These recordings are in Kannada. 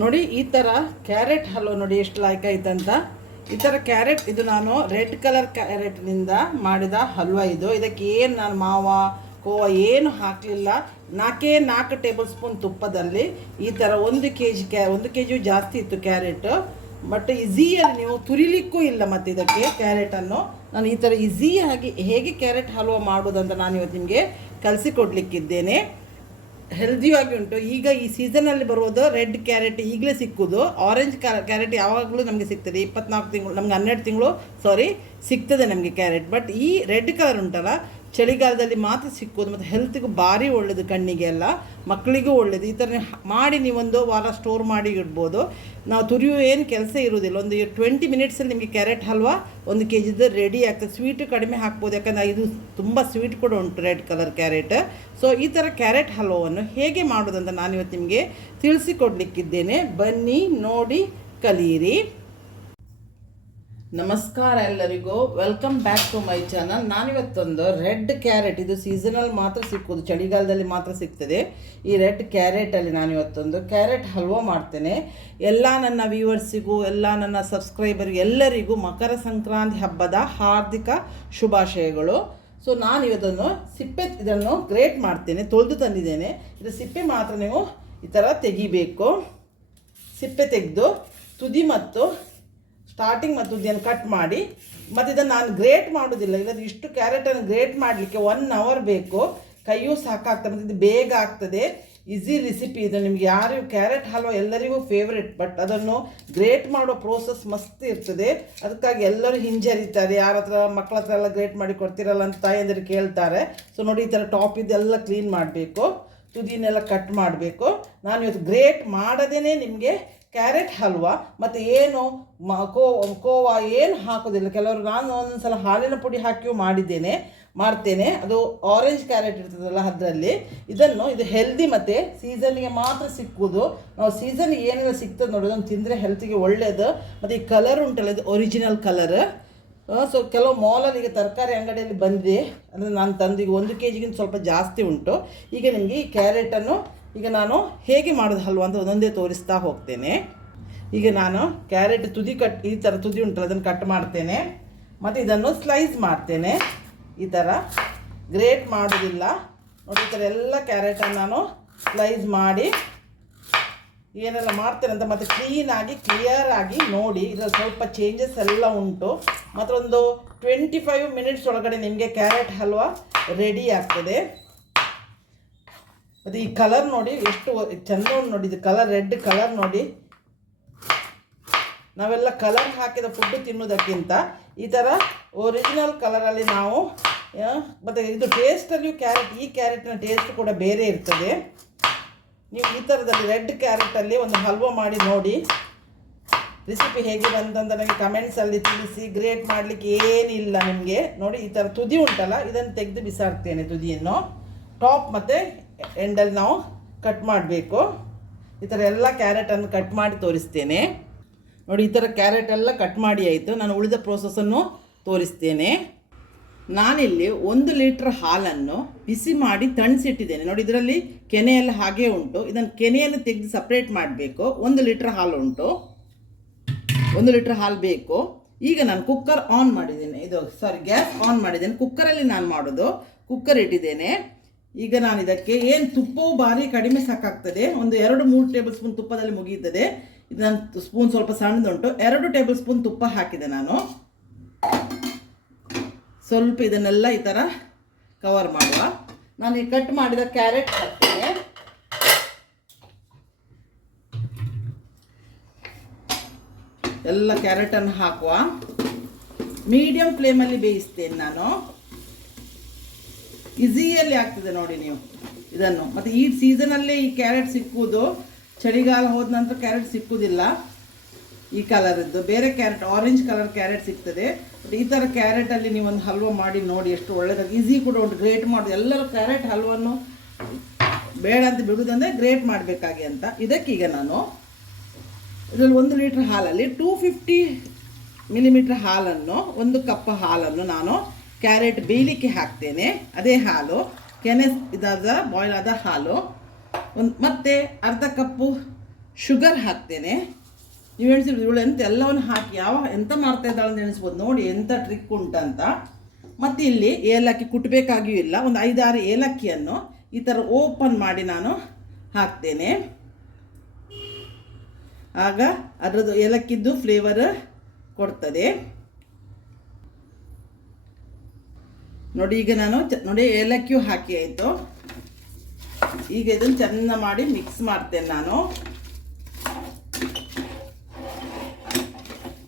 ನೋಡಿ ಈ ಥರ ಕ್ಯಾರೆಟ್ ಹಲ್ವ ನೋಡಿ ಎಷ್ಟು ಲೈಕ್ ಆಯ್ತಂತ. ಈ ಥರ ಕ್ಯಾರೆಟ್ ಇದು ನಾನು ರೆಡ್ ಕಲರ್ ಕ್ಯಾರೆಟ್ನಿಂದ ಮಾಡಿದ ಹಲ್ವ ಇದು. ಇದಕ್ಕೆ ಏನು ನಾನು ಮಾವ ಕೋವಾ ಏನು ಹಾಕಲಿಲ್ಲ. 4 ಟೇಬಲ್ ಸ್ಪೂನ್ ತುಪ್ಪದಲ್ಲಿ ಈ ಥರ 1 ಕೆ ಜಿ ಜಾಸ್ತಿ ಇತ್ತು ಕ್ಯಾರೆಟ್. ಬಟ್ ಈಸಿಯಲ್ಲಿ ನೀವು ತುರಿಲಿಕ್ಕೂ ಇಲ್ಲ. ಮತ್ತು ಇದಕ್ಕೆ ಕ್ಯಾರೆಟನ್ನು ನಾನು ಈ ಥರ ಈಸಿಯಾಗಿ ಹೇಗೆ ಕ್ಯಾರೆಟ್ ಹಲ್ವ ಮಾಡೋದಂತ ನಾನು ಇವತ್ತು ನಿಮಗೆ ಕಲಿಸಿಕೊಡ್ಲಿಕ್ಕಿದ್ದೇನೆ. ಹೆಲ್ದಿಯಾಗಿ ಉಂಟು. ಈಗ ಈ ಸೀಸನಲ್ಲಿ ಬರೋದು ರೆಡ್ ಕ್ಯಾರೆಟ್ ಈಗಲೇ ಸಿಕ್ಕುದು. ಆರೆಂಜ್ ಕ್ಯಾರೆಟ್ ಯಾವಾಗಲೂ ನಮಗೆ ಸಿಗ್ತದೆ. 24 ತಿಂಗಳು ನಮ್ಗೆ 12 ತಿಂಗಳು ಸಿಗ್ತದೆ ನಮಗೆ ಕ್ಯಾರೆಟ್. ಬಟ್ ಈ ರೆಡ್ ಕಲರ್ ಉಂಟಲ್ಲ ಚಳಿಗಾಲದಲ್ಲಿ ಮಾತ್ರ ಸಿಕ್ಕೋದು. ಮತ್ತು ಹೆಲ್ತಿಗೂ ಭಾರಿ ಒಳ್ಳೆಯದು, ಕಣ್ಣಿಗೆ ಎಲ್ಲ, ಮಕ್ಕಳಿಗೂ ಒಳ್ಳೆಯದು. ಈ ಥರ ಮಾಡಿ ನೀವೊಂದು ವಾರ ಸ್ಟೋರ್ ಮಾಡಿ ಇಡ್ಬೋದು. ನಾವು ತುರಿಯೋ ಏನು ಕೆಲಸ ಇರೋದಿಲ್ಲ. ಒಂದು 20 ಮಿನಿಟ್ಸಲ್ಲಿ ನಿಮಗೆ ಕ್ಯಾರೆಟ್ ಹಲ್ವ 1 ಕೆ ಜಿದು ರೆಡಿ ಆಗ್ತದೆ. ಸ್ವೀಟು ಕಡಿಮೆ ಹಾಕ್ಬೋದು, ಯಾಕಂದರೆ ಇದು ತುಂಬ ಸ್ವೀಟ್ ಕೂಡ ಉಂಟು ರೆಡ್ ಕಲರ್ ಕ್ಯಾರೆಟ್. ಸೊ ಈ ಥರ ಕ್ಯಾರೆಟ್ ಹಲ್ವವನ್ನು ಹೇಗೆ ಮಾಡೋದಂತ ನಾನು ಇವತ್ತು ನಿಮಗೆ ತಿಳಿಸಿಕೊಡ್ಲಿಕ್ಕಿದ್ದೇನೆ. ಬನ್ನಿ ನೋಡಿ ಕಲಿಯಿರಿ. ನಮಸ್ಕಾರ ಎಲ್ಲರಿಗೂ, welcome back to my channel. ನಾನಿವತ್ತೊಂದು ರೆಡ್ ಕ್ಯಾರೆಟ್, ಇದು ಸೀಸನಲ್ ಮಾತ್ರ ಸಿಕ್ಕೋದು, ಚಳಿಗಾಲದಲ್ಲಿ ಮಾತ್ರ ಸಿಗ್ತದೆ. ಈ ರೆಡ್ ಕ್ಯಾರೆಟಲ್ಲಿ ನಾನಿವತ್ತೊಂದು ಕ್ಯಾರೆಟ್ ಹಲ್ವ ಮಾಡ್ತೇನೆ. ಎಲ್ಲ ನನ್ನ ವ್ಯೂವರ್ಸಿಗೂ, ಎಲ್ಲ ನನ್ನ ಸಬ್ಸ್ಕ್ರೈಬರ್ಗೂ ಎಲ್ಲರಿಗೂ ಮಕರ ಸಂಕ್ರಾಂತಿ ಹಬ್ಬದ ಹಾರ್ದಿಕ ಶುಭಾಶಯಗಳು. ಸೊ ನಾನಿವತ್ತೊಂದು ಇದನ್ನು ಗ್ರೇಟ್ ಮಾಡ್ತೇನೆ. ತೊಳೆದು ತಂದಿದ್ದೇನೆ. ಇದು ಸಿಪ್ಪೆ ಮಾತ್ರ ನೀವು ಈ ಥರ ತೆಗಿಬೇಕು. ಸಿಪ್ಪೆ ತೆಗೆದು ತುದಿ ಮತ್ತು ಸ್ಟಾರ್ಟಿಂಗ್ ಮತ್ತು ತುದಿಯನ್ನು ಕಟ್ ಮಾಡಿ, ಮತ್ತು ಇದನ್ನು ನಾನು ಗ್ರೇಟ್ ಮಾಡೋದಿಲ್ಲ. ಇಲ್ಲದ್ರೆ ಇಷ್ಟು ಕ್ಯಾರೆಟನ್ನು ಗ್ರೇಟ್ ಮಾಡಲಿಕ್ಕೆ 1 ಅವರ್ ಬೇಕು. ಕೈಯೂ ಸಾಕಾಗ್ತದೆ, ಮತ್ತು ಇದು ಬೇಗ ಆಗ್ತದೆ. ಈಸಿ ರೆಸಿಪಿ ಇದು. ನಿಮಗೆ ಯಾರು ಕ್ಯಾರೆಟ್ ಹಲ್ವ ಎಲ್ಲರಿಗೂ ಫೇವ್ರೆಟ್. ಬಟ್ ಅದನ್ನು ಗ್ರೇಟ್ ಮಾಡೋ ಪ್ರೋಸೆಸ್ ಮಸ್ತ್ ಇರ್ತದೆ. ಅದಕ್ಕಾಗಿ ಎಲ್ಲರೂ ಹಿಂಜರಿತಾರೆ. ಯಾರ ಹತ್ರ ಮಕ್ಕಳ ಹತ್ರ ಎಲ್ಲ ಗ್ರೇಟ್ ಮಾಡಿ ಕೊಡ್ತಿರಲ್ಲ ಅಂತ ತಾಯಂದಿರು ಕೇಳ್ತಾರೆ. ಸೊ ನೋಡಿ, ಈ ಥರ ಟಾಪ್ ಇದೆಲ್ಲ ಕ್ಲೀನ್ ಮಾಡಬೇಕು, ತುದಿನೆಲ್ಲ ಕಟ್ ಮಾಡಬೇಕು. ನಾನು ಇವತ್ತು ಗ್ರೇಟ್ ಮಾಡದೇ ನಿಮಗೆ ಕ್ಯಾರೆಟ್ ಹಲ್ವ ಮತ್ತು ಏನು ಕೋವಾ ಏನು ಹಾಕೋದಿಲ್ಲ. ಕೆಲವರು ನಾನು ಒಂದೊಂದು ಸಲ ಹಾಲಿನ ಪುಡಿ ಹಾಕಿಯೂ ಮಾಡ್ತೇನೆ. ಅದು ಆರೆಂಜ್ ಕ್ಯಾರೆಟ್ ಇರ್ತದಲ್ಲ ಅದರಲ್ಲಿ. ಇದು ಹೆಲ್ದಿ ಮತ್ತು ಸೀಸನ್ಗೆ ಮಾತ್ರ ಸಿಕ್ಕುವುದು. ನಾವು ಸೀಸನ್ಗೆ ಏನೆಲ್ಲ ಸಿಗ್ತದೆ ನೋಡಿ, ಅದನ್ನು ತಿಂದರೆ ಹೆಲ್ತಿಗೆ ಒಳ್ಳೆಯದು. ಮತ್ತು ಈ ಕಲರ್ ಉಂಟಲ್ಲ, ಇದು ಒರಿಜಿನಲ್ ಕಲರ್. ಸೊ ಕೆಲವು ಮಾಲಲ್ಲಿ ಈಗ ತರಕಾರಿ ಅಂಗಡಿಯಲ್ಲಿ ಬಂದಿದೆ, ಅಂದರೆ ನಾನು ತಂದು ಈಗ 1 ಕೆ ಜಿಗಿಂತ ಸ್ವಲ್ಪ ಜಾಸ್ತಿ ಉಂಟು. ಈಗ ನಿಮಗೆ ಈ ಕ್ಯಾರೆಟನ್ನು ಈಗ ನಾನು ಹೇಗೆ ಮಾಡೋದು ಹಲ್ವ ಅಂತ ಒಂದೊಂದೇ ತೋರಿಸ್ತಾ ಹೋಗ್ತೇನೆ. ಈಗ ನಾನು ಕ್ಯಾರೆಟ್ ಈ ಥರ ತುದಿ ಉಂಟಲ್ಲ ಅದನ್ನು ಕಟ್ ಮಾಡ್ತೇನೆ. ಮತ್ತು ಇದನ್ನು ಸ್ಲೈಸ್ ಮಾಡ್ತೇನೆ. ಈ ಥರ ಗ್ರೇಟ್ ಮಾಡೋದಿಲ್ಲ ನೋಡಿ. ಈ ಥರ ಎಲ್ಲ ಕ್ಯಾರೆಟನ್ನು ನಾನು ಸ್ಲೈಸ್ ಮಾಡಿ ಏನೆಲ್ಲ ಮಾಡ್ತೇನೆ ಅಂತ ಮತ್ತು ಕ್ಲಿಯರಾಗಿ ನೋಡಿ. ಇದರಲ್ಲಿ ಸ್ವಲ್ಪ ಚೇಂಜಸ್ ಎಲ್ಲ ಉಂಟು. ಮತ್ತು ಒಂದು 25 ಮಿನಿಟ್ಸ್ ಒಳಗಡೆ ನಿಮಗೆ ಕ್ಯಾರೆಟ್ ಹಲ್ವ ರೆಡಿ ಆಗ್ತದೆ. ಮತ್ತು ಈ ಕಲರ್ ನೋಡಿ ಎಷ್ಟು ಚೆಂದ ಉಂಟು ನೋಡಿ. ಇದು ಕಲರ್ ರೆಡ್ ಕಲರ್ ನೋಡಿ. ನಾವೆಲ್ಲ ಕಲರ್ ಹಾಕಿದ ಫುಡ್ ತಿನ್ನೋದಕ್ಕಿಂತ ಈ ಥರ ಒರಿಜಿನಲ್ ಕಲರಲ್ಲಿ ನಾವು ಮತ್ತು ಇದು ಟೇಸ್ಟಲ್ಲಿಯೂ ಈ ಕ್ಯಾರೆಟ್ನ ಟೇಸ್ಟ್ ಕೂಡ ಬೇರೆ ಇರ್ತದೆ. ನೀವು ಈ ಥರದಲ್ಲಿ ರೆಡ್ ಕ್ಯಾರೆಟಲ್ಲಿ ಒಂದು ಹಲ್ವ ಮಾಡಿ ನೋಡಿ. ರೆಸಿಪಿ ಹೇಗೆ ಬಂತಂತ ನನಗೆ ಕಮೆಂಟ್ಸಲ್ಲಿ ತಿಳಿಸಿ. ಗ್ರೇಟ್ ಮಾಡಲಿಕ್ಕೆ ಏನಿಲ್ಲ ನಿಮಗೆ. ನೋಡಿ ಈ ಥರ ತುದಿ ಉಂಟಲ್ಲ, ಇದನ್ನು ತೆಗೆದು ಬಿಸಾಡ್ತೇನೆ. ತುದಿಯನ್ನು ಟಾಪ್ ಮತ್ತು ಎಂಡಲ್ಲಿ ನಾವು ಕಟ್ ಮಾಡಬೇಕು. ಈ ಥರ ಎಲ್ಲ ಕ್ಯಾರೆಟನ್ನು ಕಟ್ ಮಾಡಿ ತೋರಿಸ್ತೇನೆ ನೋಡಿ. ಈ ಥರ ಕ್ಯಾರೆಟ್ ಎಲ್ಲ ಕಟ್ ಮಾಡಿ ಆಯಿತು. ನಾನು ಉಳಿದ ಪ್ರೋಸೆಸ್ಸನ್ನು ತೋರಿಸ್ತೇನೆ. ನಾನಿಲ್ಲಿ 1 ಲೀಟ್ರ್ ಹಾಲನ್ನು ಬಿಸಿ ಮಾಡಿ ತಣಿಸಿಟ್ಟಿದ್ದೇನೆ ನೋಡಿ. ಇದರಲ್ಲಿ ಕೆನೆ ಎಲ್ಲ ಹಾಗೆ ಉಂಟು. ಇದನ್ನು ಕೆನೆಯನ್ನು ತೆಗೆದು ಸಪ್ರೇಟ್ ಮಾಡಬೇಕು. 1 ಲೀಟ್ರ್ ಹಾಲು ಉಂಟು, 1 ಲೀಟ್ರ್ ಹಾಲು ಬೇಕು. ಈಗ ನಾನು ಕುಕ್ಕರ್ ಆನ್ ಮಾಡಿದ್ದೇನೆ. ಗ್ಯಾಸ್ ಆನ್ ಮಾಡಿದ್ದೇನೆ. ಕುಕ್ಕರಲ್ಲಿ ನಾನು ಮಾಡೋದು. ಕುಕ್ಕರ್ ಇಟ್ಟಿದ್ದೇನೆ. ಈಗ ನಾನು ಇದಕ್ಕೆ ಏನು ತುಪ್ಪವು ಭಾರಿ ಕಡಿಮೆ ಸಾಕಾಗ್ತದೆ. ಒಂದು 2-3 ಟೇಬಲ್ ಸ್ಪೂನ್ ತುಪ್ಪದಲ್ಲಿ ಮುಗಿಯುತ್ತದೆ. ಇದು ನನ್ನ ಸ್ಪೂನ್ ಸ್ವಲ್ಪ ಸಣ್ಣದುಂಟು. 2 ಟೇಬಲ್ ಸ್ಪೂನ್ ತುಪ್ಪ ಹಾಕಿದೆ ನಾನು. ಸ್ವಲ್ಪ ಇದನ್ನೆಲ್ಲ ಈ ಥರ ಕವರ್ ಮಾಡುವ. ನಾನು ಈ ಕಟ್ ಮಾಡಿದ ಕ್ಯಾರೆಟ್ ಹಾಕ್ತೇನೆ. ಎಲ್ಲ ಕ್ಯಾರೆಟನ್ನು ಹಾಕುವ. ಮೀಡಿಯಂ ಫ್ಲೇಮಲ್ಲಿ ಬೇಯಿಸ್ತೇನೆ ನಾನು. ಈಸಿಯಲ್ಲಿ ಆಗ್ತದೆ ನೋಡಿ ನೀವು ಇದನ್ನು. ಮತ್ತು ಈ ಸೀಸನಲ್ಲೇ ಈ ಕ್ಯಾರೆಟ್ ಸಿಕ್ಕುವುದು. ಚಳಿಗಾಲ ಹೋದ ನಂತರ ಕ್ಯಾರೆಟ್ ಸಿಕ್ಕುವುದಿಲ್ಲ ಈ ಕಲರದ್ದು. ಬೇರೆ ಕ್ಯಾರೆಟ್, ಆರೆಂಜ್ ಕಲರ್ ಕ್ಯಾರೆಟ್ ಸಿಗ್ತದೆ. ಬಟ್ ಈ ಥರ ಕ್ಯಾರೆಟಲ್ಲಿ ನೀವೊಂದು ಹಲ್ವ ಮಾಡಿ ನೋಡಿ, ಎಷ್ಟು ಒಳ್ಳೆಯದಾಗಿ ಈಸಿ ಕೂಡ ಉಂಟು. ಗ್ರೇಟ್ ಮಾಡೋದು ಎಲ್ಲರೂ ಕ್ಯಾರೆಟ್ ಹಲ್ವನ್ನು ಬೇಡ ಅಂತ ಬಿಡುವುದಂದರೆ ಗ್ರೇಟ್ ಮಾಡಬೇಕಾಗಿ ಅಂತ. ಇದಕ್ಕೀಗ ನಾನು ಇದರಲ್ಲಿ 1 ಲೀಟ್ರ್ ಹಾಲಲ್ಲಿ 250 ಮಿಲಿಮೀಟ್ರ್ ಹಾಲನ್ನು, 1 ಕಪ್ ಹಾಲನ್ನು ನಾನು ಕ್ಯಾರೆಟ್ ಬೇಯಲಿಕ್ಕೆ ಹಾಕ್ತೇನೆ. ಅದೇ ಹಾಲು ಬಾಯ್ಲ್ ಆದ ಹಾಲು. ಮತ್ತು ಅರ್ಧ ಕಪ್ಪು ಶುಗರ್ ಹಾಕ್ತೇನೆ. ನೀವು ಎಣಿಸಿರ್ಬೋದು ಇವಳು ಎಂತ ಎಲ್ಲವನ್ನು ಹಾಕಿ ಎಂತ ಮಾಡ್ತಾ ಇದ್ದಾಳೆ ಅಂತ ಎಣಿಸ್ಬೋದು. ನೋಡಿ ಎಂಥ ಟ್ರಿಕ್ ಉಂಟಂತ. ಮತ್ತು ಇಲ್ಲಿ ಏಲಕ್ಕಿ ಕುಟ್ಟಬೇಕಾಗಿಯೂ ಇಲ್ಲ, ಒಂದು 5-6 ಏಲಕ್ಕಿಯನ್ನು ಈ ಥರ ಓಪನ್ ಮಾಡಿ ನಾನು ಹಾಕ್ತೇನೆ. ಆಗ ಅದರದ್ದು ಏಲಕ್ಕಿದ್ದು ಫ್ಲೇವರ್ ಕೊಡ್ತದೆ. ನೋಡಿ ಈಗ ನಾನು ನೋಡಿ ಏಲಕ್ಕಿಯೂ ಹಾಕಿ ಆಯಿತು. ಈಗ ಇದನ್ನು ಚೆಂದ ಮಾಡಿ ಮಿಕ್ಸ್ ಮಾಡ್ತೇನೆ. ನಾನು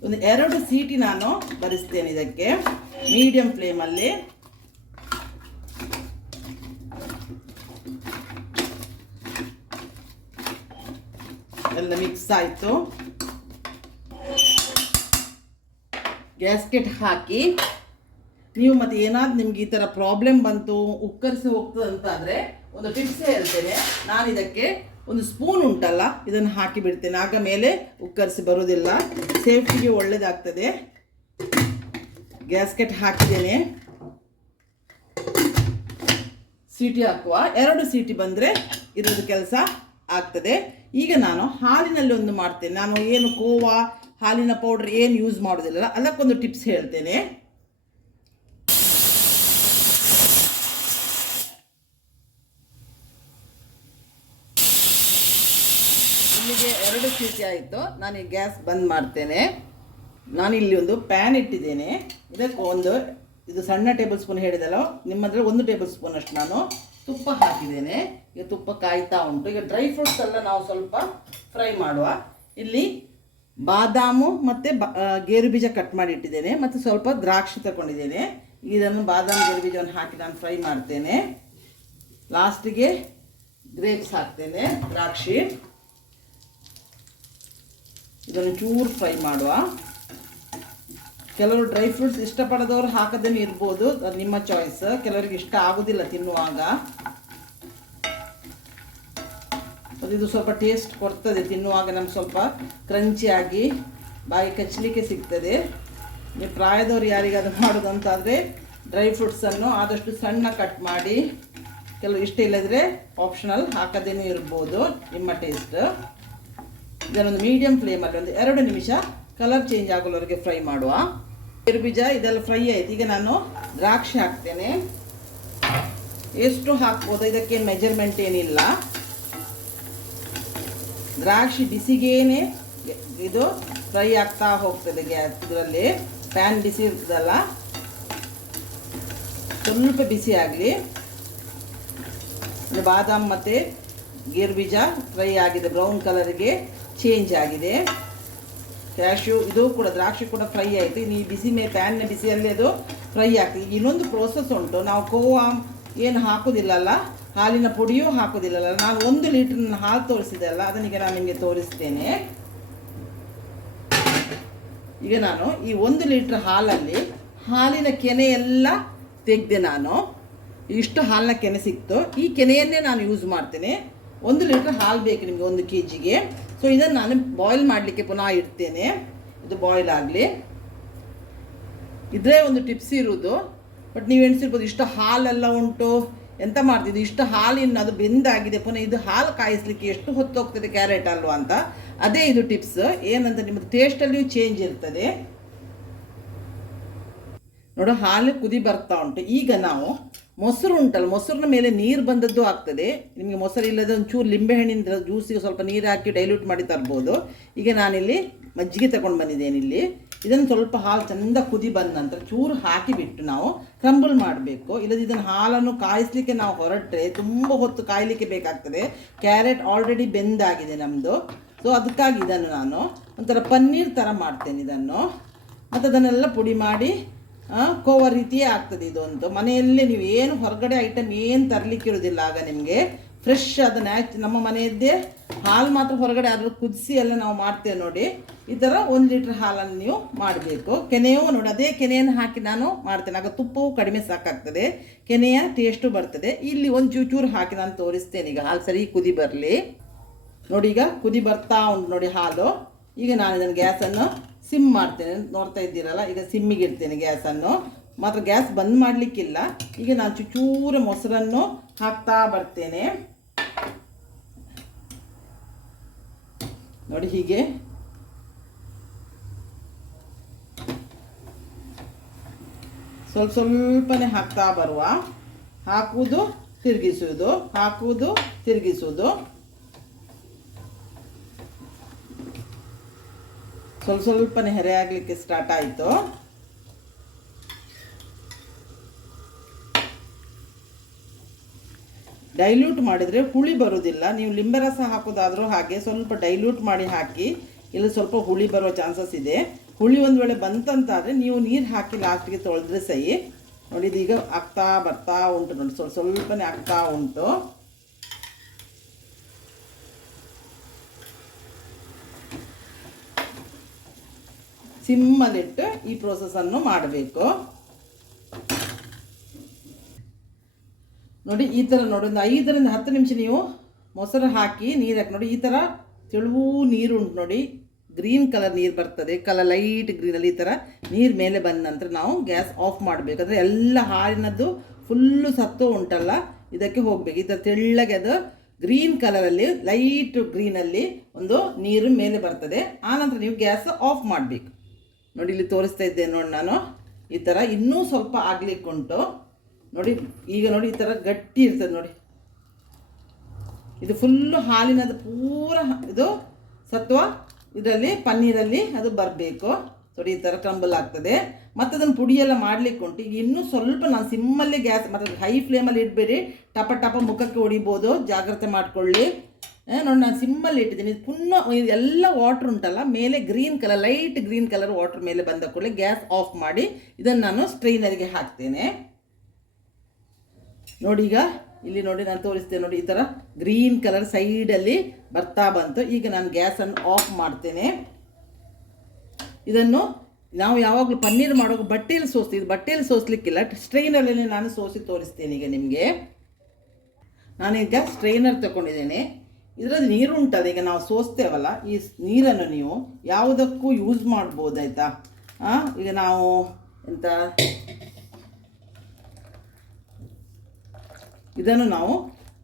ಒಂದು 2 ಸೀಟಿ ನಾನು ಬರಿಸ್ತೇನೆ ಇದಕ್ಕೆ ಮೀಡಿಯಂ ಫ್ಲೇಮಲ್ಲಿ. ಎಲ್ಲ ಮಿಕ್ಸ್ ಆಯಿತು. ಗ್ಯಾಸ್ಕೆಟ್ ಹಾಕಿ ನೀವು ಮತ್ತೆ ಏನಾದ್ರು ನಿಮ್ಗೆ ಈ ಥರ ಪ್ರಾಬ್ಲಮ್ ಬಂತು, ಉಕ್ಕರಿಸಿ ಹೋಗ್ತದೆ ಅಂತಾದರೆ ಒಂದು ಟಿಪ್ಸ್ ಹೇಳ್ತೇನೆ ನಾನು. ಇದಕ್ಕೆ ಒಂದು ಸ್ಪೂನ್ ಉಂಟಲ್ಲ, ಇದನ್ನು ಹಾಕಿ ಬಿಡ್ತೇನೆ. ಆಗ ಮೇಲೆ ಉಕ್ಕರಿಸಿ ಬರೋದಿಲ್ಲ, ಸೇಫ್ಟಿಗೆ ಒಳ್ಳೆಯದಾಗ್ತದೆ. ಗ್ಯಾಸ್ಕೆಟ್ ಹಾಕಿದ್ದೇನೆ. ಸೀಟಿ ಹಾಕುವ, 2 ಸೀಟಿ ಬಂದರೆ ಇರೋದು ಕೆಲಸ ಆಗ್ತದೆ. ಈಗ ನಾನು ಹಾಲಿನಲ್ಲಿ ಒಂದು ಮಾಡ್ತೇನೆ. ನಾನು ಏನು ಕೋವಾ ಹಾಲಿನ ಪೌಡ್ರ್ ಏನು ಯೂಸ್ ಮಾಡೋದಿಲ್ಲ, ಅದಕ್ಕೊಂದು ಟಿಪ್ಸ್ ಹೇಳ್ತೇನೆ. ಇಲ್ಲಿಗೆ 2 ಸೀಟಿ ಆಯಿತು. ನಾನು ಈ ಗ್ಯಾಸ್ ಬಂದ್ ಮಾಡ್ತೇನೆ. ನಾನಿಲ್ಲಿ ಒಂದು ಪ್ಯಾನ್ ಇಟ್ಟಿದ್ದೇನೆ. ಇದಕ್ಕೆ ಇದು ಸಣ್ಣ ಟೇಬಲ್ ಸ್ಪೂನ್ ಹೇಳಿದಲ್ಲ, ನಿಮ್ಮದ್ರಲ್ಲಿ 1 ಟೇಬಲ್ ಸ್ಪೂನ್ ಅಷ್ಟು ನಾನು ತುಪ್ಪ ಹಾಕಿದ್ದೇನೆ. ಈಗ ತುಪ್ಪ ಕಾಯ್ತಾ ಉಂಟು. ಈಗ ಡ್ರೈ ಫ್ರೂಟ್ಸ್ ಎಲ್ಲ ನಾವು ಸ್ವಲ್ಪ ಫ್ರೈ ಮಾಡುವ. ಇಲ್ಲಿ ಬಾದಾಮು ಮತ್ತು ಗೇರು ಬೀಜ ಕಟ್ ಮಾಡಿ ಇಟ್ಟಿದ್ದೇನೆ, ಮತ್ತು ಸ್ವಲ್ಪ ದ್ರಾಕ್ಷಿ ತಗೊಂಡಿದ್ದೇನೆ. ಇದನ್ನು ಬಾದಾಮಿ ಗೇರು ಬೀಜವನ್ನು ಹಾಕಿ ನಾನು ಫ್ರೈ ಮಾಡ್ತೇನೆ. ಲಾಸ್ಟಿಗೆ ಗ್ರೇಪ್ಸ್ ಹಾಕ್ತೇನೆ, ದ್ರಾಕ್ಷಿ. ಇದನ್ನು ಚೂರು ಫ್ರೈ ಮಾಡುವ. ಕೆಲವರು ಡ್ರೈ ಫ್ರೂಟ್ಸ್ ಇಷ್ಟಪಡೋದವ್ರು ಹಾಕೋದೇನು ಇರ್ಬೋದು, ಅದು ನಿಮ್ಮ ಚಾಯ್ಸ್. ಕೆಲವರಿಗೆ ಇಷ್ಟ ಆಗೋದಿಲ್ಲ ತಿನ್ನುವಾಗ, ಇದು ಸ್ವಲ್ಪ ಟೇಸ್ಟ್ ಕೊಡ್ತದೆ ತಿನ್ನುವಾಗ. ನಮ್ಗೆ ಸ್ವಲ್ಪ ಕ್ರಂಚಿಯಾಗಿ ಬಾಯಿ ಕಚ್ಚಲಿಕ್ಕೆ ಸಿಗ್ತದೆ. ನೀವು ಪ್ರಾಯದವ್ರು ಯಾರಿಗಾದ್ರೂ ಮಾಡೋದಂತಾದರೆ ಡ್ರೈ ಫ್ರೂಟ್ಸನ್ನು ಆದಷ್ಟು ಸಣ್ಣ ಕಟ್ ಮಾಡಿ, ಕೆಲವು ಇಷ್ಟ ಇಲ್ಲದ್ರೆ ಆಪ್ಷನಲ್ ಹಾಕೋದೇನೂ ಇರ್ಬೋದು, ನಿಮ್ಮ ಟೇಸ್ಟ್. ಇದನ್ನೊಂದು ಮೀಡಿಯಂ ಫ್ಲೇಮಲ್ಲಿ ಒಂದು 2 ನಿಮಿಷ ಕಲರ್ ಚೇಂಜ್ ಆಗೋವರೆಗೆ ಫ್ರೈ ಮಾಡುವ. ಗೇರು ಬೀಜ ಇದೆಲ್ಲ ಫ್ರೈ ಆಯಿತು. ಈಗ ನಾನು ದ್ರಾಕ್ಷಿ ಹಾಕ್ತೇನೆ. ಎಷ್ಟು ಹಾಕ್ಬೋದು, ಇದಕ್ಕೆ ಮೆಜರ್ಮೆಂಟ್ ಏನಿಲ್ಲ. ದ್ರಾಕ್ಷಿ ಬಿಸಿಗೇನೆ ಇದು ಫ್ರೈ ಆಗ್ತಾ ಹೋಗ್ತದೆ. ಗ್ಯಾಸ್ ಇದರಲ್ಲಿ ಪ್ಯಾನ್ ಬಿಸಿ ಇರ್ತದಲ್ಲ, ಸ್ವಲ್ಪ ಬಿಸಿ ಆಗಲಿ. ಬಾದಾಮ್ ಮತ್ತು ಗೇರು ಬೀಜ ಫ್ರೈ ಆಗಿದೆ, ಬ್ರೌನ್ ಕಲರ್ಗೆ ಚೇಂಜ್ ಆಗಿದೆ. ಕ್ಯಾಶ್ಯೂ ಇದು ಕೂಡ ದ್ರಾಕ್ಷಿ ಕೂಡ ಫ್ರೈ ಆಯಿತು. ಈ ಬಿಸಿ ಪ್ಯಾನ್ನ ಬಿಸಿಯಲ್ಲಿ ಅದು ಫ್ರೈ ಆಗ್ತದೆ. ಇನ್ನೊಂದು ಪ್ರೋಸೆಸ್ ಉಂಟು. ನಾವು ಕೋವಾ ಏನು ಹಾಕೋದಿಲ್ಲಲ್ಲ, ಹಾಲಿನ ಪುಡಿಯೂ ಹಾಕೋದಿಲ್ಲಲ್ಲ. ನಾನು 1 ಲೀಟ್ರ್ ಹಾಲು ತೋರಿಸಿದೆ ಅಲ್ಲ, ಅದನ್ನೀಗ ನಾನು ನಿಮಗೆ ತೋರಿಸ್ತೇನೆ. ಈಗ ನಾನು ಈ 1 ಲೀಟ್ರ್ ಹಾಲಲ್ಲಿ ಹಾಲಿನ ಕೆನೆ ಎಲ್ಲ ತೆಗೆದೆ. ನಾನು ಇಷ್ಟು ಹಾಲಿನ ಕೆನೆ ಸಿಕ್ತು. ಈ ಕೆನೆಯನ್ನೇ ನಾನು ಯೂಸ್ ಮಾಡ್ತೇನೆ. 1 ಲೀಟ್ರ್ ಹಾಲು ಬೇಕು ನಿಮಗೆ 1 kgಗೆ. ಸೊ ಇದನ್ನು ನಾನು ಬಾಯ್ಲ್ ಮಾಡಲಿಕ್ಕೆ ಪುನಃ ಇಡ್ತೇನೆ. ಇದು ಬಾಯ್ಲ್ ಆಗಲಿ. ಇದೇ ಒಂದು ಟಿಪ್ಸ್ ಇರುವುದು. ಬಟ್ ನೀವು ಎಣಿಸಿರ್ಬೋದು ಇಷ್ಟು ಹಾಲೆಲ್ಲ ಉಂಟು, ಎಂತ ಮಾಡ್ತಿದ್ದು, ಇಷ್ಟು ಹಾಲಿನ ಅದು ಬೆಂದಾಗಿದೆ, ಪುನಃ ಇದು ಹಾಲು ಕಾಯಿಸಲಿಕ್ಕೆ ಎಷ್ಟು ಹೊತ್ತು ಹೋಗ್ತದೆ ಕ್ಯಾರೆಟ್ ಅಲ್ವಾ ಅಂತ. ಅದೇ ಇದು ಟಿಪ್ಸ್. ಏನಂತ ನಿಮ್ಮದು ಟೇಸ್ಟಲ್ಲಿಯೂ ಚೇಂಜ್ ಇರ್ತದೆ. ನೋಡು, ಹಾಲು ಕುದಿ ಬರ್ತಾ ಉಂಟು. ಈಗ ನಾವು ಮೊಸರು ಉಂಟಲ್ಲ, ಮೊಸರಿನ ಮೇಲೆ ನೀರು ಬಂದದ್ದು ಆಗ್ತದೆ. ನಿಮಗೆ ಮೊಸರು ಇಲ್ಲದೆ ಒಂಚೂರು ಲಿಂಬೆಹಣ್ಣಿನ ಜ್ಯೂಸಿಗೆ ಸ್ವಲ್ಪ ನೀರು ಹಾಕಿ ಡೈಲ್ಯೂಟ್ ಮಾಡಿ ತರ್ಬೋದು. ಈಗ ನಾನಿಲ್ಲಿ ಮಜ್ಜಿಗೆ ತಗೊಂಡು ಬಂದಿದ್ದೇನೆ. ಇಲ್ಲಿ ಇದನ್ನು ಸ್ವಲ್ಪ ಹಾಲು ಚೆಂದ ಕುದಿ ಬಂದ ನಂತರ ಚೂರು ಹಾಕಿಬಿಟ್ಟು ನಾವು ಕ್ರಂಬಲ್ ಮಾಡಬೇಕು. ಇಲ್ಲದೆ ಇದನ್ನು ಹಾಲನ್ನು ಕಾಯಿಸಲಿಕ್ಕೆ ನಾವು ಹೊರಟ್ರೆ ತುಂಬ ಹೊತ್ತು ಕಾಯಲಿಕ್ಕೆ ಬೇಕಾಗ್ತದೆ. ಕ್ಯಾರೆಟ್ ಆಲ್ರೆಡಿ ಬೆಂದಾಗಿದೆ ನಮ್ಮದು. ಸೊ ಅದಕ್ಕಾಗಿ ಇದನ್ನು ನಾನು ಒಂಥರ ಪನ್ನೀರ್ ಥರ ಮಾಡ್ತೇನೆ ಇದನ್ನು. ಮತ್ತು ಅದನ್ನೆಲ್ಲ ಪುಡಿ ಮಾಡಿ ಕೋವಾ ರೀತಿಯೇ ಆಗ್ತದೆ. ಇದೊಂದು ಮನೆಯಲ್ಲೇ ನೀವು ಏನು ಹೊರಗಡೆ ಐಟಮ್ ಏನು ತರಲಿಕ್ಕಿರೋದಿಲ್ಲ. ಆಗ ನಿಮಗೆ ಫ್ರೆಶ್ ಅದು ನಮ್ಮ ಮನೆಯದ್ದೇ ಹಾಲು ಮಾತ್ರ ಹೊರಗಡೆ ಆದರೂ ಕುದಿಸಿ ಎಲ್ಲ ನಾವು ಮಾಡ್ತೇವೆ ನೋಡಿ. ಈ ಥರ 1 ಲೀಟ್ರ್ ಹಾಲನ್ನು ನೀವು ಮಾಡಬೇಕು. ಕೆನೆಯೂ ನೋಡಿ ಅದೇ ಕೆನೆಯನ್ನು ಹಾಕಿ ನಾನು ಮಾಡ್ತೇನೆ. ಆಗ ತುಪ್ಪವು ಕಡಿಮೆ ಸಾಕಾಗ್ತದೆ, ಕೆನೆಯ ಟೇಸ್ಟು ಬರ್ತದೆ. ಇಲ್ಲಿ ಒಂದು ಚೂರು ಹಾಕಿ ನಾನು ತೋರಿಸ್ತೇನೆ. ಈಗ ಹಾಲು ಸರಿ ಕುದಿ ಬರಲಿ ನೋಡಿ. ಈಗ ಕುದಿ ಬರ್ತಾ ಉಂಟು ನೋಡಿ ಹಾಲು. ಈಗ ನಾನು ಇದನ್ನು ಗ್ಯಾಸನ್ನು ಸಿಮ್ ಮಾಡ್ತೇನೆ. ನೋಡ್ತಾ ಇದ್ದೀರಲ್ಲ, ಈಗ ಸಿಮ್ಮಿಗೆ ಇಡ್ತೇನೆ ಗ್ಯಾಸನ್ನು. ಮಾತ್ರ ಗ್ಯಾಸ್ ಬಂದ್ ಮಾಡಲಿಕ್ಕಿಲ್ಲ. ಈಗ ನಾನು ಚೂರು ಮೊಸರನ್ನು ಹಾಕ್ತಾ ಬರ್ತೇನೆ. ನೋಡಿ ಹೀಗೆ ಸ್ವಲ್ಪನೇ ಹಾಕ್ತಾ ಬರುವ, ಹಾಕುವುದು ತಿರುಗಿಸುವುದು, ಹಾಕುವುದು ತಿರುಗಿಸುವುದು. ಸ್ವಲ್ಪನೇ ಹೆರೆ ಆಗಲಿಕ್ಕೆ ಸ್ಟಾರ್ಟ್ ಆಯಿತು. ಡೈಲ್ಯೂಟ್ ಮಾಡಿದರೆ ಹುಳಿ ಬರೋದಿಲ್ಲ. ನೀವು ಲಿಂಬೆ ರಸ ಹಾಕೋದಾದರೂ ಹಾಗೆ ಸ್ವಲ್ಪ ಡೈಲ್ಯೂಟ್ ಮಾಡಿ ಹಾಕಿ, ಇಲ್ಲಿ ಸ್ವಲ್ಪ ಹುಳಿ ಬರೋ ಚಾನ್ಸಸ್ ಇದೆ. ಹುಳಿ ಒಂದು ವೇಳೆ ಬಂತಂತಾದರೆ ನೀವು ನೀರು ಹಾಕಿ ಲಾಸ್ಟಿಗೆ ತೊಳೆದ್ರೆ ಸಹಿ. ನೋಡಿ ಇದೀಗ ಆಗ್ತಾ ಬರ್ತಾ ಉಂಟು, ನೋಡಿ ಸ್ವಲ್ಪನೇ ಆಗ್ತಾ ಉಂಟು. ಸಿಮ್ಮಲ್ಲಿಟ್ಟು ಈ ಪ್ರೋಸೆಸ್ಸನ್ನು ಮಾಡಬೇಕು. ನೋಡಿ ಈ ಥರ ನೋಡಿ ಒಂದು 5 ರಿಂದ 10 ನಿಮಿಷ ನೀವು ಮೊಸರು ಹಾಕಿ ನೀರು ಹಾಕಿ ನೋಡಿ. ಈ ಥರ ತೆಳುವು ನೀರು ಉಂಟು ನೋಡಿ, ಗ್ರೀನ್ ಕಲರ್ ನೀರು ಬರ್ತದೆ, ಕಲರ್ ಲೈಟ್ ಗ್ರೀನಲ್ಲಿ. ಈ ಥರ ನೀರು ಮೇಲೆ ಬಂದ ನಂತರ ನಾವು ಗ್ಯಾಸ್ ಆಫ್ ಮಾಡಬೇಕು. ಅಂದರೆ ಎಲ್ಲ ಹಾಲಿನದ್ದು ಫುಲ್ಲು ಸತ್ತು ಉಂಟಲ್ಲ ಇದಕ್ಕೆ ಹೋಗಬೇಕು. ಈ ಥರ ತೆಳ್ಳಗೆ ಅದು ಗ್ರೀನ್ ಕಲರಲ್ಲಿ ಲೈಟ್ ಗ್ರೀನಲ್ಲಿ ಒಂದು ನೀರು ಮೇಲೆ ಬರ್ತದೆ. ಆನಂತರ ನೀವು ಗ್ಯಾಸ್ ಆಫ್ ಮಾಡಬೇಕು. ನೋಡಿ ಇಲ್ಲಿ ತೋರಿಸ್ತಾ ಇದ್ದೇನೆ ನೋಡಿ ನಾನು. ಈ ಥರ ಇನ್ನೂ ಸ್ವಲ್ಪ ಆಗಲಿಕ್ಕುಂಟು ನೋಡಿ. ಈಗ ನೋಡಿ ಈ ಥರ ಗಟ್ಟಿ ಇರ್ತದೆ ನೋಡಿ. ಇದು ಫುಲ್ಲು ಹಾಲಿನದು ಪೂರ ಇದು ಸತ್ವ ಇದರಲ್ಲಿ ಪನ್ನೀರಲ್ಲಿ ಅದು ಬರಬೇಕು ನೋಡಿ. ಈ ಥರ ಕ್ರಂಬಲ್ ಆಗ್ತದೆ. ಮತ್ತು ಅದನ್ನು ಪುಡಿಯೆಲ್ಲ ಮಾಡಲಿಕ್ಕೆ ಉಂಟು. ಈಗ ಇನ್ನೂ ಸ್ವಲ್ಪ ನಾನು ಸಿಮ್ಮಲ್ಲಿ ಗ್ಯಾಸ್ ಮತ್ತು ಹೈ ಫ್ಲೇಮಲ್ಲಿ ಇಡಬೇಡಿ, ಟಪ ಟಪ ಮುಖಕ್ಕೆ ಹೊಡಿಬೋದು, ಜಾಗ್ರತೆ ಮಾಡಿಕೊಳ್ಳಿ. ನೋಡಿ ನಾನು ಸಿಮ್ಮಲ್ಲಿ ಇಟ್ಟಿದ್ದೀನಿ. ಪುನಃ ಎಲ್ಲ ವಾಟ್ರ್ ಉಂಟಲ್ಲ ಮೇಲೆ green colour light green colour water ಮೇಲೆ ಬಂದ ಕೂಡಲೇ ಗ್ಯಾಸ್ ಆಫ್ ಮಾಡಿ ಇದನ್ನು ನಾನು ಸ್ಟ್ರೈನರಿಗೆ ಹಾಕ್ತೇನೆ. ನೋಡಿ ಈಗ ಇಲ್ಲಿ ನೋಡಿ ನಾನು ತೋರಿಸ್ತೇನೆ ನೋಡಿ. ಈ ಥರ ಗ್ರೀನ್ ಕಲರ್ ಸೈಡಲ್ಲಿ ಬರ್ತಾ ಬಂತು. ಈಗ ನಾನು ಗ್ಯಾಸನ್ನು ಆಫ್ ಮಾಡ್ತೇನೆ. ಇದನ್ನು ನಾವು ಯಾವಾಗಲೂ ಪನ್ನೀರ್ ಮಾಡುವಾಗ ಬಟ್ಟೆಯಲ್ಲಿ ಸೋಸ್ತೀವಿ. ಇದು ಬಟ್ಟೆಯಲ್ಲಿ ಸೋಸಲಿಕ್ಕಿಲ್ಲ, ಸ್ಟ್ರೈನರಲ್ಲಿ ನಾನು ಸೋಸಿ ತೋರಿಸ್ತೇನೆ ಈಗ ನಿಮಗೆ. ನಾನೀಗ ಸ್ಟ್ರೈನರ್ ತಗೊಂಡಿದ್ದೇನೆ. ಇದರಲ್ಲಿ ನೀರು ಉಂಟಲ್ಲ, ಈಗ ನಾವು ಸೋಸ್ತೇವಲ್ಲ, ಈ ನೀರನ್ನು ನೀವು ಯಾವುದಕ್ಕೂ ಯೂಸ್ ಮಾಡ್ಬೋದು ಆಯಿತಾ. ಈಗ ನಾವು ಎಂತ ಇದನ್ನು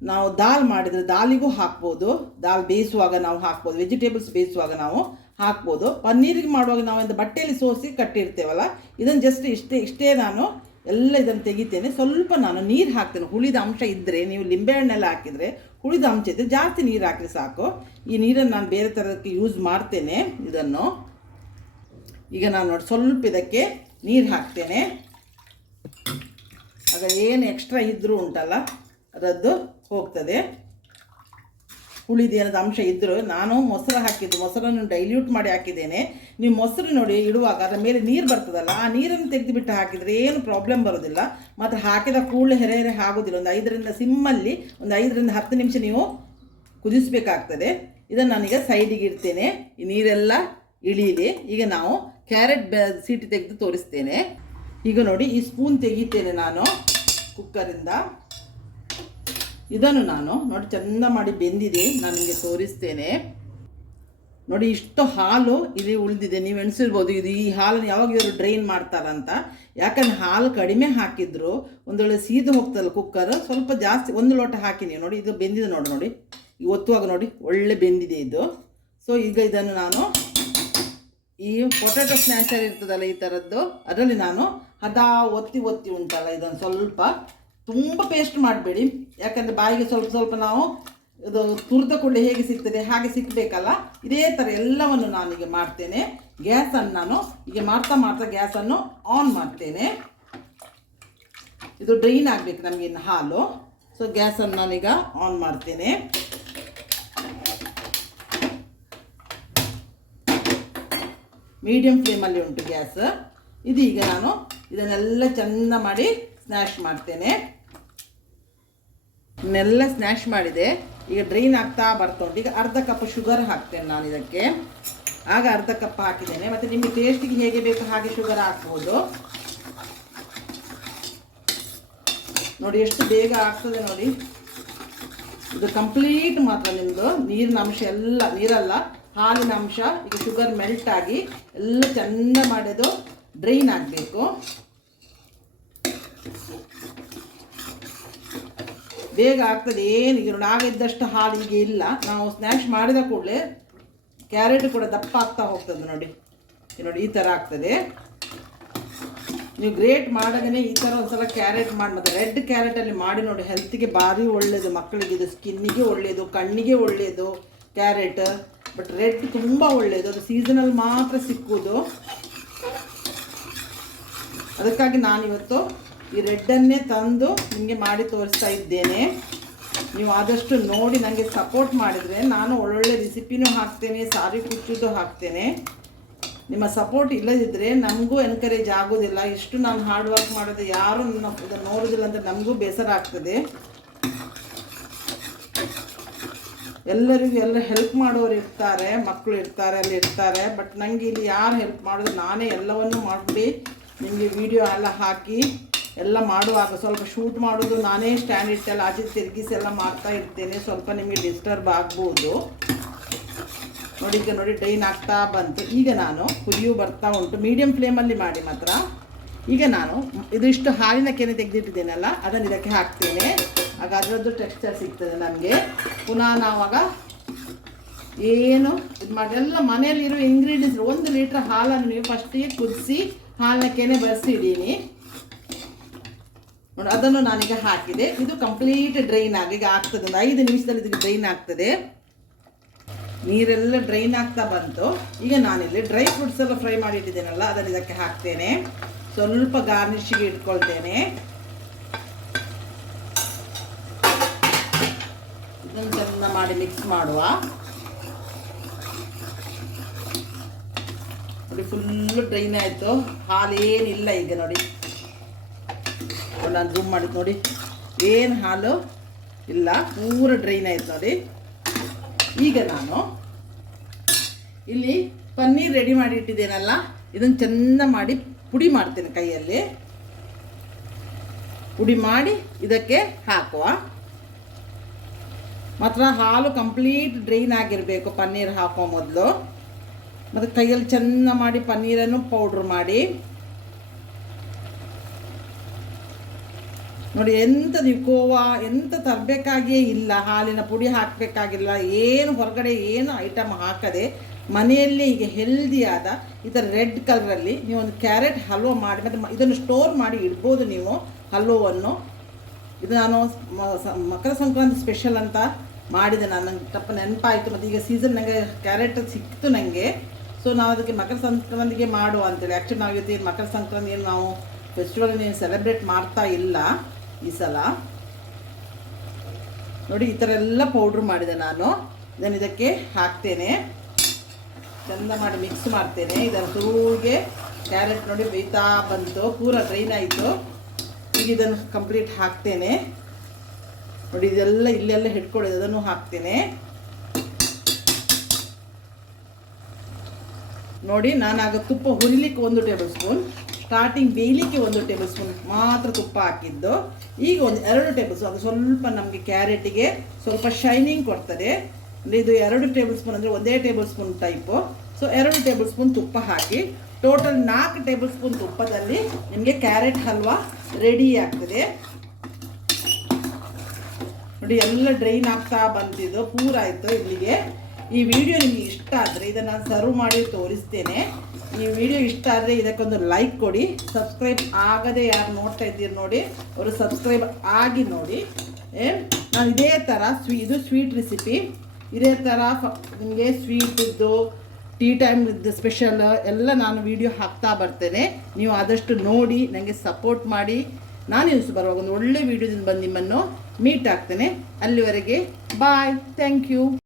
ನಾವು ದಾಲ್ ಮಾಡಿದರೆ ದಾಲಿಗೂ ಹಾಕ್ಬೋದು, ದಾಲ್ ಬೇಯಿಸುವಾಗ ನಾವು ಹಾಕ್ಬೋದು, ವೆಜಿಟೇಬಲ್ಸ್ ಬೇಯಿಸುವಾಗ ನಾವು ಹಾಕ್ಬೋದು. ಪನ್ನೀರಿಗೆ ಮಾಡುವಾಗ ನಾವು ಇಂದ ಬಟ್ಟೆಯಲ್ಲಿ ಸೋಸಿ ಕಟ್ಟಿರ್ತೇವಲ್ಲ, ಇದನ್ನು ಜಸ್ಟ್ ಇಷ್ಟೇ ನಾನು ಎಲ್ಲ ಇದನ್ನು ತೆಗಿತೇನೆ. ಸ್ವಲ್ಪ ನಾನು ನೀರು ಹಾಕ್ತೇನೆ. ಹುಳಿದ ಅಂಶ ಇದ್ದರೆ ನೀವು ಲಿಂಬೆಹಣ್ಣೆಲ್ಲ ಹಾಕಿದರೆ ಹುಳಿದ ಅಂಶ ಇದ್ದರೆ ಜಾಸ್ತಿ ನೀರು ಹಾಕಿ ಸಾಕು. ಈ ನೀರನ್ನು ನಾನು ಬೇರೆ ಥರದಕ್ಕೆ ಯೂಸ್ ಮಾಡ್ತೇನೆ. ಇದನ್ನು ಈಗ ನಾನು ನೋಡಿ ಸ್ವಲ್ಪ ಇದಕ್ಕೆ ನೀರು ಹಾಕ್ತೇನೆ. ಆಗ ಏನು ಎಕ್ಸ್ಟ್ರಾ ಇದ್ದರೂ ಉಂಟಲ್ಲ ಅದದ್ದು ಹೋಗ್ತದೆ. ಉಳಿದೇನದ ಅಂಶ ಇದ್ದರೂ ನಾನು ಮೊಸರು ಹಾಕಿದ್ದು, ಮೊಸರನ್ನು ಡೈಲ್ಯೂಟ್ ಮಾಡಿ ಹಾಕಿದ್ದೇನೆ. ನೀವು ಮೊಸರು ನೋಡಿ ಇಡುವಾಗ ಅದರ ಮೇಲೆ ನೀರು ಬರ್ತದಲ್ಲ, ಆ ನೀರನ್ನು ತೆಗೆದುಬಿಟ್ಟು ಹಾಕಿದರೆ ಏನು ಪ್ರಾಬ್ಲಮ್ ಬರೋದಿಲ್ಲ. ಮತ್ತು ಹಾಕಿದ ಕೂಡಲೇ ಹೆರೆ ಆಗೋದಿಲ್ಲ. ಒಂದು 5 ರಿಂದ ಸಿಮ್ಮಲ್ಲಿ ಒಂದು 5 ರಿಂದ 10 ನಿಮಿಷ ನೀವು ಕುದಿಸಬೇಕಾಗ್ತದೆ. ಇದನ್ನು ನಾನೀಗ ಸೈಡಿಗೆ ಇಡ್ತೇನೆ. ಈ ನೀರೆಲ್ಲ ಇಳೀಲಿ. ಈಗ ನಾವು ಕ್ಯಾರೆಟ್ ಸೀಟಿ ತೆಗೆದು ತೋರಿಸ್ತೇನೆ. ಈಗ ನೋಡಿ ಈ ಸ್ಪೂನ್ ತೆಗಿತೇನೆ ನಾನು ಕುಕ್ಕರಿಂದ. ಇದನ್ನು ನಾನು ನೋಡಿ ಚೆಂದ ಮಾಡಿ ಬೆಂದಿದೆ, ನಾನು ನಿಮಗೆ ತೋರಿಸ್ತೇನೆ. ನೋಡಿ ಇಷ್ಟು ಹಾಲು ಇಲ್ಲಿ ಉಳಿದಿದೆ. ನೀವು ಎಣಿಸಿರ್ಬೋದು ಇದು ಈ ಹಾಲನ್ನು ಯಾವಾಗ ಇವರು ಡ್ರೈನ್ ಮಾಡ್ತಾರಂತ. ಯಾಕಂದ್ರೆ ಹಾಲು ಕಡಿಮೆ ಹಾಕಿದ್ರು ಒಂದು ವೇಳೆ ಸೀದು ಹೋಗ್ತಲ್ಲ ಕುಕ್ಕರ್, ಸ್ವಲ್ಪ ಜಾಸ್ತಿ 1 ಲೋಟ ಹಾಕಿ ನೀವು ನೋಡಿ. ಇದು ಬೆಂದಿದೆ ನೋಡಿ ಈ ಒತ್ತುವಾಗ ನೋಡಿ ಒಳ್ಳೆ ಬೆಂದಿದೆ ಇದು. ಸೊ ಈಗ ಇದನ್ನು ನಾನು ಈ ಪೊಟ್ಯಾಟೊ ಸ್ನ್ಯಾಶರ್ ಇರ್ತದಲ್ಲ ಈ ಥರದ್ದು, ಅದರಲ್ಲಿ ನಾನು ಒತ್ತಿ ಉಂಟಲ್ಲ ಇದನ್ನು ಸ್ವಲ್ಪ ತುಂಬ ಪೇಸ್ಟ್ ಮಾಡಬೇಡಿ. ಯಾಕಂದರೆ ಬಾಯಿಗೆ ಸ್ವಲ್ಪ ನಾವು ಇದು ತುರಿದ ಕೂಡಲೇ ಹೇಗೆ ಸಿಗ್ತದೆ ಹಾಗೆ ಸಿಕ್ಕಬೇಕಲ್ಲ. ಇದೇ ಥರ ಎಲ್ಲವನ್ನು ನಾನೀಗ ಮಾಡ್ತೇನೆ. ಗ್ಯಾಸನ್ನು ನಾನು ಈಗ ಮಾಡ್ತಾ ಗ್ಯಾಸನ್ನು ಆನ್ ಮಾಡ್ತೇನೆ. ಇದು ಡ್ರೈನ್ ಆಗಬೇಕು ನಮಗೆ ಇನ್ನು ಹಾಲು. ಸೊ ಗ್ಯಾಸನ್ನು ನಾನೀಗ ಆನ್ ಮಾಡ್ತೇನೆ. ಮೀಡಿಯಮ್ ಫ್ಲೇಮಲ್ಲಿ ಉಂಟು ಗ್ಯಾಸ್. ಇದೀಗ ನಾನು ಇದನ್ನೆಲ್ಲ ಚೆಂದ ಮಾಡಿ ಸ್ನ್ಯಾಶ್ ಮಾಡ್ತೇನೆ. ಇದನ್ನೆಲ್ಲ ಸ್ನ್ಯಾಶ್ ಮಾಡಿದೆ. ಈಗ ಡ್ರೈನ್ ಆಗ್ತಾ ಬರ್ತುಂಟು. ಈಗ ಅರ್ಧ ಕಪ್ ಶುಗರ್ ಹಾಕ್ತೇನೆ ನಾನು ಇದಕ್ಕೆ. ಆಗ ಅರ್ಧ ಕಪ್ ಹಾಕಿದ್ದೇನೆ. ಮತ್ತು ನಿಮಗೆ ಟೇಸ್ಟಿಗೆ ಹೇಗೆ ಬೇಕು ಹಾಗೆ ಶುಗರ್ ಹಾಕ್ಬೋದು. ನೋಡಿ ಎಷ್ಟು ಬೇಗ ಆಗ್ತದೆ ನೋಡಿ. ಇದು ಕಂಪ್ಲೀಟ್ ಮಾತ್ರ ನಿಮ್ಮದು ನೀರಿನ ಅಂಶ ಎಲ್ಲ, ನೀರಲ್ಲ ಹಾಲಿನ ಅಂಶ. ಈಗ ಶುಗರ್ ಮೆಲ್ಟ್ ಆಗಿ ಎಲ್ಲ ಚೆಂದ ಮಾಡೋದು ಡ್ರೈನ್ ಆಗಬೇಕು. ಬೇಗ ಆಗ್ತದೆ. ಏನು ಈಗ ನೋಡಿ ಆಗಿದ್ದಷ್ಟು ಹಾಲು ಈಗ ಇಲ್ಲ. ನಾವು ಸ್ನ್ಯಾಶ್ ಮಾಡಿದ ಕೂಡಲೇ ಕ್ಯಾರೆಟ್ ಕೂಡ ದಪ್ಪ ಆಗ್ತಾ ಹೋಗ್ತದೆ ನೋಡಿ. ನೋಡಿ ಈ ಥರ ಆಗ್ತದೆ. ನೀವು ಗ್ರೇಟ್ ಮಾಡದೇ ಈ ಥರ ಒಂದ್ಸಲ ಕ್ಯಾರೆಟ್ ಮಾಡಿ, ಮತ್ತು ರೆಡ್ ಕ್ಯಾರೆಟಲ್ಲಿ ಮಾಡಿ ನೋಡಿ. ಹೆಲ್ತಿಗೆ ಭಾರಿ ಒಳ್ಳೆಯದು, ಮಕ್ಕಳಿಗೆ ಇದು ಸ್ಕಿನ್ನಿಗೆ ಒಳ್ಳೆಯದು, ಕಣ್ಣಿಗೆ ಒಳ್ಳೆಯದು ಕ್ಯಾರೆಟ್. ಬಟ್ ರೆಡ್ ತುಂಬ ಒಳ್ಳೆಯದು, ಅದು ಸೀಸನಲ್ಲಿ ಮಾತ್ರ ಸಿಕ್ಕುವುದು. ಅದಕ್ಕಾಗಿ ನಾನಿವತ್ತು ಈ ರೆಡ್ಡನ್ನೇ ತಂದು ನಿಮಗೆ ಮಾಡಿ ತೋರಿಸ್ತಾ ಇದ್ದೇನೆ. ನೀವು ಆದಷ್ಟು ನೋಡಿ ನನಗೆ ಸಪೋರ್ಟ್ ಮಾಡಿದರೆ ನಾನು ಒಳ್ಳೊಳ್ಳೆ ರೆಸಿಪಿನೂ ಹಾಕ್ತೇನೆ, ಸಾರಿ ಕುಚ್ಚುದು ಹಾಕ್ತೇನೆ. ನಿಮ್ಮ ಸಪೋರ್ಟ್ ಇಲ್ಲದಿದ್ದರೆ ನಮಗೂ ಎನ್ಕರೇಜ್ ಆಗೋದಿಲ್ಲ. ಎಷ್ಟು ನಾನು ಹಾರ್ಡ್ ವರ್ಕ್ ಮಾಡೋದು ಯಾರು ಇದನ್ನು ನೋಡೋದಿಲ್ಲ ಅಂದರೆ ನಮಗೂ ಬೇಸರ ಆಗ್ತದೆ. ಎಲ್ಲರಿಗೂ ಎಲ್ಲ ಹೆಲ್ಪ್ ಮಾಡೋರು ಇರ್ತಾರೆ, ಮಕ್ಕಳು ಇರ್ತಾರೆ, ಅಲ್ಲಿ ಇರ್ತಾರೆ. ಬಟ್ ನನಗೆ ಇಲ್ಲಿ ಯಾರು ಹೆಲ್ಪ್ ಮಾಡೋದು, ನಾನೇ ಎಲ್ಲವನ್ನೂ ಮಾಡಿ ನಿಮಗೆ ವಿಡಿಯೋ ಎಲ್ಲ ಹಾಕಿ ಎಲ್ಲ ಮಾಡುವಾಗ ಸ್ವಲ್ಪ ಶೂಟ್ ಮಾಡೋದು ನಾನೇ ಸ್ಟ್ಯಾಂಡ್ ಇಟ್ಟೆಲ್ಲ ಆಚೆ ತಿರುಗಿಸಿ ಎಲ್ಲ ಮಾಡ್ತಾ ಇರ್ತೇನೆ. ಸ್ವಲ್ಪ ನಿಮಗೆ ಡಿಸ್ಟರ್ಬ್ ಆಗ್ಬೋದು ನೋಡಿ. ಈಗ ನೋಡಿ ಡ್ರೈನ್ ಆಗ್ತಾ ಬಂತು. ಈಗ ನಾನು ಕುದಿಯು ಬರ್ತಾ ಉಂಟು, ಮೀಡಿಯಮ್ ಫ್ಲೇಮಲ್ಲಿ ಮಾಡಿ ಮಾತ್ರ. ಈಗ ನಾನು ಇದಿಷ್ಟು ಹಾಲಿನ ಕೆನೆ ತೆಗೆದಿಟ್ಟಿದ್ದೇನಲ್ಲ ಅದನ್ನು ಇದಕ್ಕೆ ಹಾಕ್ತೇನೆ. ಆಗ ಅದರದ್ದು ಟೆಕ್ಸ್ಚರ್ ಸಿಗ್ತದೆ ನಮಗೆ. ಪುನಃ ನಾವಾಗ ಏನು ಇದು ಮಾಡಿ ಎಲ್ಲ ಮನೆಯಲ್ಲಿರೋ ಇಂಗ್ರೀಡಿಯೆಂಟ್ಸ್ 1 ಲೀಟ್ರ್ ಹಾಲನ್ನು ನೀವು ಫಸ್ಟಿಗೆ ಕುದಿಸಿ ಹಾಲಿನ ಕೆನೆ ಬರೆಸಿ ಇಡೀನಿ ನೋಡಿ. ಅದನ್ನು ನಾನೀಗ ಹಾಕಿದೆ. ಇದು ಕಂಪ್ಲೀಟ್ ಡ್ರೈನ್ ಆಗಿ ಈಗ ಆಗ್ತದೆ. ಒಂದು 5 ನಿಮಿಷದಲ್ಲಿ ಇದಕ್ಕೆ ಡ್ರೈನ್ ಆಗ್ತದೆ. ನೀರೆಲ್ಲ ಡ್ರೈನ್ ಆಗ್ತಾ ಬಂತು. ಈಗ ನಾನಿಲ್ಲಿ ಡ್ರೈ ಫ್ರೂಟ್ಸ್ ಎಲ್ಲ ಫ್ರೈ ಮಾಡಿ ಇಟ್ಟಿದ್ದೇನಲ್ಲ ಅದನ್ನು ಇದಕ್ಕೆ ಹಾಕ್ತೇನೆ. ಸ್ವಲ್ಪ ಗಾರ್ನಿಷಿಗೆ ಇಟ್ಕೊಳ್ತೇನೆ. ಇದನ್ನು ಚೆಂದ ಮಾಡಿ ಮಿಕ್ಸ್ ಮಾಡುವ ನೋಡಿ. ಫುಲ್ಲು ಡ್ರೈನ್ ಆಯಿತು, ಹಾಲೇನಿಲ್ಲ ಈಗ ನೋಡಿ. ನಾನು ಜೂಮ್ ಮಾಡಿದ್ದು ನೋಡಿ, ಏನು ಹಾಲು ಇಲ್ಲ, ಪೂರ ಡ್ರೈನ್ ಆಯ್ತು ನೋಡಿ. ಈಗ ನಾನು ಇಲ್ಲಿ ಪನ್ನೀರ್ ರೆಡಿ ಮಾಡಿ ಇಟ್ಟಿದ್ದೇನಲ್ಲ ಇದನ್ನು ಚೆಂದ ಮಾಡಿ ಪುಡಿ ಮಾಡ್ತೇನೆ. ಕೈಯಲ್ಲಿ ಪುಡಿ ಮಾಡಿ ಇದಕ್ಕೆ ಹಾಕುವ. ಮಾತ್ರ ಹಾಲು ಕಂಪ್ಲೀಟ್ ಡ್ರೈನ್ ಆಗಿರಬೇಕು ಪನ್ನೀರ್ ಹಾಕೋ ಮೊದಲು. ಮತ್ತು ಕೈಯಲ್ಲಿ ಚೆಂದ ಮಾಡಿ ಪನ್ನೀರನ್ನು ಪೌಡ್ರ್ ಮಾಡಿ ನೋಡಿ. ಎಂತ ನೀವು ಕೋವಾ ಎಂತ ತರಬೇಕಾಗಿಯೇ ಇಲ್ಲ, ಹಾಲಿನ ಪುಡಿ ಹಾಕಬೇಕಾಗಿಲ್ಲ, ಏನು ಹೊರಗಡೆ ಏನು ಐಟಮ್ ಹಾಕದೆ ಮನೆಯಲ್ಲೇ ಈಗ ಹೆಲ್ದಿಯಾದ ಈ ಥರ ರೆಡ್ ಕಲರಲ್ಲಿ ನೀವು ಒಂದು ಕ್ಯಾರೆಟ್ ಹಲ್ವಾ ಮಾಡಿ, ಮತ್ತು ಇದನ್ನು ಸ್ಟೋರ್ ಮಾಡಿ ಇಡ್ಬೋದು ನೀವು ಹಲ್ವವನ್ನು. ಇದು ನಾನು ಮಕರ ಸಂಕ್ರಾಂತಿ ಸ್ಪೆಷಲ್ ಅಂತ ಮಾಡಿದೆ. ನಾನು ನಂಗೆ ತಪ್ಪ ನೆನಪಾಯಿತು. ಮತ್ತು ಈಗ ಸೀಸನ್ ನನಗೆ ಕ್ಯಾರೆಟ್ ಸಿಕ್ತು ನನಗೆ. ಸೊ ನಾವು ಅದಕ್ಕೆ ಮಕರ ಸಂಕ್ರಾಂತಿಗೆ ಮಾಡುವ ಅಂತೇಳಿ. ಆ್ಯಕ್ಚುಲಿ ನಾವು ಇವತ್ತು ಮಕರ ಸಂಕ್ರಾಂತಿ ಏನು ನಾವು ಫೆಸ್ಟಿವಲ್ ಏನು ಸೆಲೆಬ್ರೇಟ್ ಮಾಡ್ತಾ ಇಲ್ಲ ಈ ಸಲ ನೋಡಿ. ಈ ಥರ ಎಲ್ಲ ಪೌಡ್ರ್ ಮಾಡಿದೆ ನಾನು. ಇದನ್ನು ಇದಕ್ಕೆ ಹಾಕ್ತೇನೆ, ಚೆಂದ ಮಾಡಿ ಮಿಕ್ಸ್ ಮಾಡ್ತೇನೆ. ಇದನ್ನು ಶುರುವಿಗೆ ಕ್ಯಾರೆಟ್ ನೋಡಿ ಬೇಯ್ತಾ ಬಂತು, ಪೂರ ಡ್ರೈನ್ ಆಯಿತು. ಈಗ ಇದನ್ನು ಕಂಪ್ಲೀಟ್ ಹಾಕ್ತೇನೆ ನೋಡಿ. ಇದೆಲ್ಲ ಇಲ್ಲೆಲ್ಲ ಹಿಡ್ಕೊಳ್ಳೋದು ಅದನ್ನು ಹಾಕ್ತೇನೆ ನೋಡಿ. ನಾನಾಗ ತುಪ್ಪ ಹುರಿಲಿಕ್ಕೆ 1 ಟೇಬಲ್ ಸ್ಪೂನ್, ಸ್ಟಾರ್ಟಿಂಗ್ ಬೇಯಲಿಕ್ಕೆ 1 ಟೇಬಲ್ ಸ್ಪೂನ್ ಮಾತ್ರ ತುಪ್ಪ ಹಾಕಿದ್ದು. ಈಗ ಒಂದು 2 ಟೇಬಲ್ ಸ್ಪೂನ್, ಅದು ಸ್ವಲ್ಪ ನಮಗೆ ಕ್ಯಾರೆಟಿಗೆ ಸ್ವಲ್ಪ ಶೈನಿಂಗ್ ಕೊಡ್ತದೆ. ಇದು 2 ಟೇಬಲ್ ಸ್ಪೂನ್ ಅಂದರೆ 1 table spoon type. So 2 table spoon ತುಪ್ಪ ಹಾಕಿ ಟೋಟಲ್ 4 ಟೇಬಲ್ ಸ್ಪೂನ್ ತುಪ್ಪದಲ್ಲಿ ನಿಮಗೆ ಕ್ಯಾರೆಟ್ ಹಲ್ವಾ ರೆಡಿ ಆಗ್ತದೆ ನೋಡಿ. ಎಲ್ಲ ಡ್ರೈನ್ ಆಗ್ತಾ ಬಂದಿದ್ದು ಪೂರ ಆಯಿತು ಇಲ್ಲಿಗೆ. ಈ ವಿಡಿಯೋ ನಿಮಗೆ ಇಷ್ಟ ಆದರೆ ಇದನ್ನು ನಾನು ಸರ್ವ್ ಮಾಡಿ ತೋರಿಸ್ತೇನೆ. ಈ ವಿಡಿಯೋ ಇಷ್ಟ ಆದರೆ ಇದಕ್ಕೊಂದು ಲೈಕ್ ಕೊಡಿ. ಸಬ್ಸ್ಕ್ರೈಬ್ ಆಗದೆ ಯಾರು ನೋಡ್ತಾ ಇದ್ದೀರಿ ನೋಡಿ, ಅವರು ಸಬ್ಸ್ಕ್ರೈಬ್ ಆಗಿ ನೋಡಿ. ನಾನು ಇದೇ ಥರ ಇದು ಸ್ವೀಟ್ ರೆಸಿಪಿ, ಇದೇ ಥರ ನಿಮಗೆ ಸ್ವೀಟಿದ್ದು ಟೀ ಟೈಮ್ ಇದ್ದು ಸ್ಪೆಷಲ್ ಎಲ್ಲ ನಾನು ವಿಡಿಯೋ ಹಾಕ್ತಾ ಬರ್ತೇನೆ. ನೀವು ಆದಷ್ಟು ನೋಡಿ ನನಗೆ ಸಪೋರ್ಟ್ ಮಾಡಿ. ನಾನು ಬರುವಾಗ ಒಂದು ಒಳ್ಳೆ ವಿಡಿಯೋದಿಂದ ಬಂದು ನಿಮ್ಮನ್ನು ಮೀಟ್ ಆಗ್ತೇನೆ. ಅಲ್ಲಿವರೆಗೆ ಬಾಯ್, ಥ್ಯಾಂಕ್ ಯು.